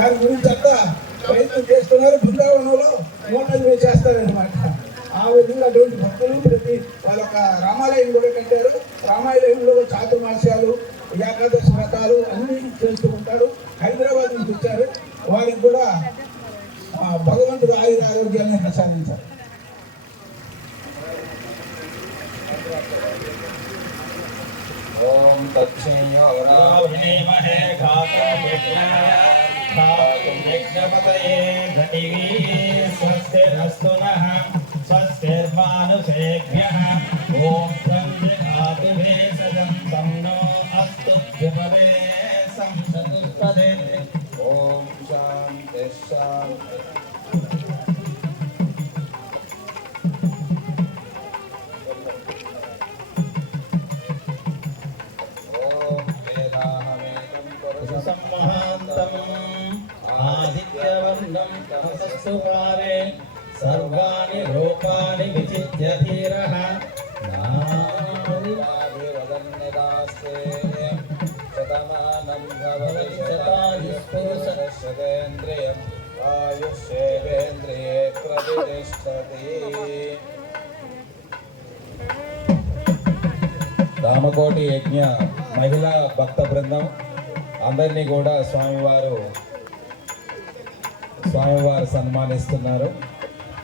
దాని గురించి అంతా ప్రయత్నం చేస్తున్నారు. బృందావనంలో 108 చేస్తారనమాట. ఆ విధంగా అటువంటి భక్తులు ప్రతి వాళ్ళొక రామాలయం కూడా కట్టారు. రామాలయంలో చాతుర్మాస్యాలు, ఏకాదశి వ్రతాలు అన్నీ చేస్తూ ఉంటారు. హైదరాబాద్ నుంచి వచ్చారు. వారికి కూడా భగవంతుడు ఆయుర ఆరోగ్యాన్ని ప్రసాదించారు. ఓం తత్సంయోరావృణీమహే ఘాతుం యజ్ఞపతయే ధనివీ స్వస్తిరస్తు నః స్వస్తిర్మానుషేభ్యః ఓం ఘాతు భేషజం సన్నో అస్తు ద్విపదే సంచతుష్పదే ఓం శాంతి శాంతి. ఆదిత్యవర్ణం తమసస్సు పారే సర్వాణి రూపాణి విచిత్య ధీరః నాభివదన్యదాస్తే శతమానం భవతి శతాయుఃపురుషశతేంద్రియం ఆయుష్యేవేంద్రియే ప్రతిష్టతి. రామకోటి యజ్ఞ మహిళా భక్త బృందం అందరినీ కూడా స్వామివారు సన్మానిస్తున్నారు.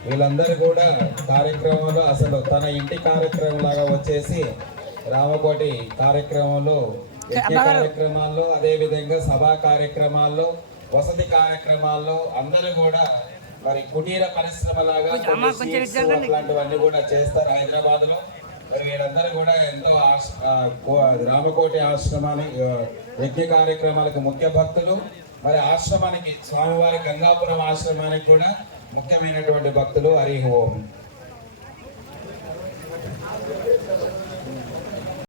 వీళ్ళందరూ కూడా కార్యక్రమంలో అసలు తన ఇంటి కార్యక్రమం లాగా వచ్చేసి రామకోటి కార్యక్రమంలో, యజ్ఞ కార్యక్రమాల్లో, అదేవిధంగా సభా కార్యక్రమాల్లో, వసతి కార్యక్రమాల్లో అందరూ కూడా మరి కుటీర పరిశ్రమ లాగా అట్లాంటివన్నీ కూడా చేస్తారు హైదరాబాద్లో. మరి వీళ్ళందరూ కూడా ఎంతో రామకోటి ఆశ్రమాన్ని యజ్ఞ కార్యక్రమాలకు ముఖ్య భక్తులు. మరి ఆశ్రమానికి స్వామివారి గంగాపురం ఆశ్రమానికి కూడా ముఖ్యమైనటువంటి భక్తులు. హరి ఓం.